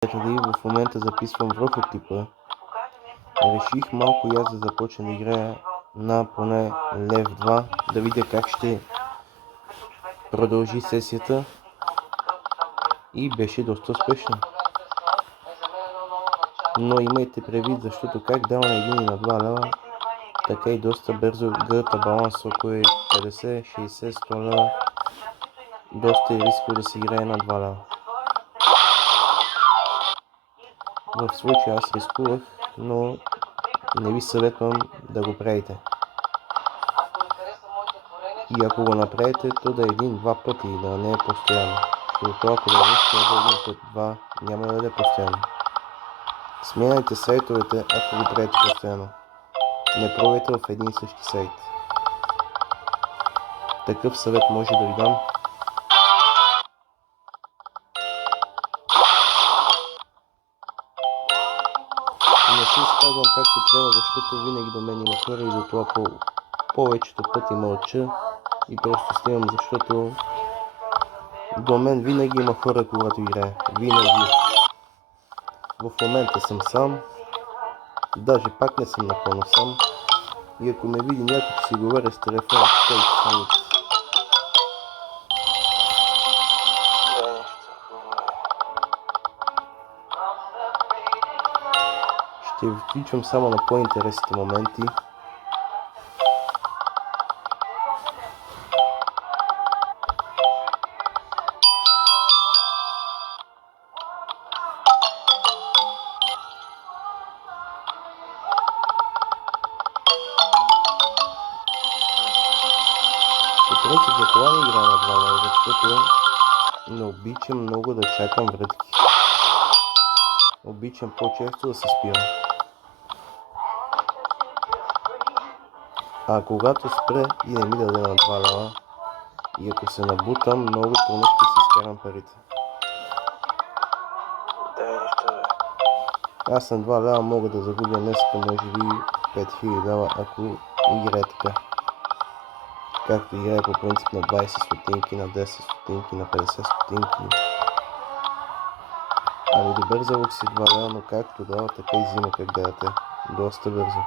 Приятели, в момента записвам върху типа. Реших малко и аз да започна да играя на поне лев 2, да видя как ще продължи сесията и беше доста успешно. Но имайте предвид, защото как дава на 1 и на 2 лева, така и доста бързо гърта баланс, ако е 50, 60, 100 лева, доста е рисково да се играе на 2 лева. В случая аз рискувах, но не ви съветвам да го правите. И ако го направите, то да е 1-2 пъти, да не е постоянно. Защото ако да решите да е 1 път, 2, няма да е постоянно. Сменяйте сайтовете, ако го правите постоянно. Не пробвайте в един и същи сайт. Такъв съвет може да ви дам. Не се изказвам както трябва, защото винаги до мен има хора и затова повечето пъти мълча и просто снимам, защото до мен винаги има хора, когато играе. Винаги. В момента съм сам. Даже пак не съм напълно сам. И ако ме види някой, че си говоря с телефона, той ще се ще ви включвам само на по-интересните моменти. По принцип за това не играя на 2 лева, защото не обичам много да чакам врътки. Обичам по-често да се спирам. А когато спре и не ми даде на 2 лева, и ако се набутам, много трудно ще си изкарам парите. Аз на 2 лева мога да загубя днеска може би 5000 лева, ако играе така. Както играе по принцип на 20 стотинки, на 10 стотинки, на 50 стотинки. Ами добър залог си 2 лева, но както дава, така и взима как дадете. Доста бързо.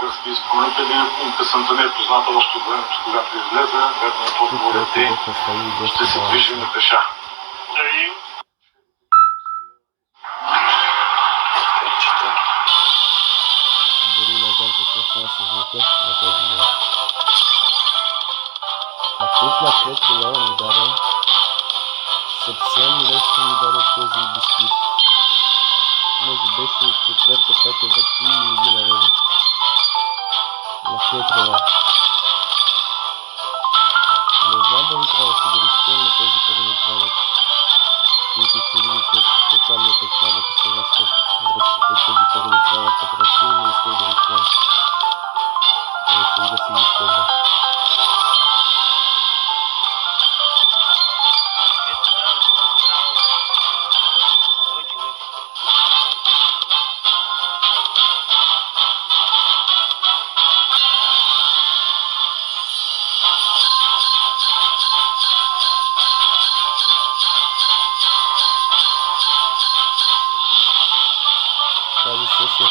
Да си изпълнители, песента не е позната още от времето, когато излезе, верно от отговорите, ще се движим на пеша. Дори не знам какво става с звука на този ден. А тук на 4 лева ми даде, съвсем лесно ми даде този бисквит. Може беше от 4-5 врътки и не ги нареди. На 4 лева. Не знам дали трябваше да рискувам, но тези пари ми трябват. Които ще видите каква ми е печалбата сега след врътките, тези пари ми трябваха просто и не исках да рискувам. Реших да си изтегля. Тази сесия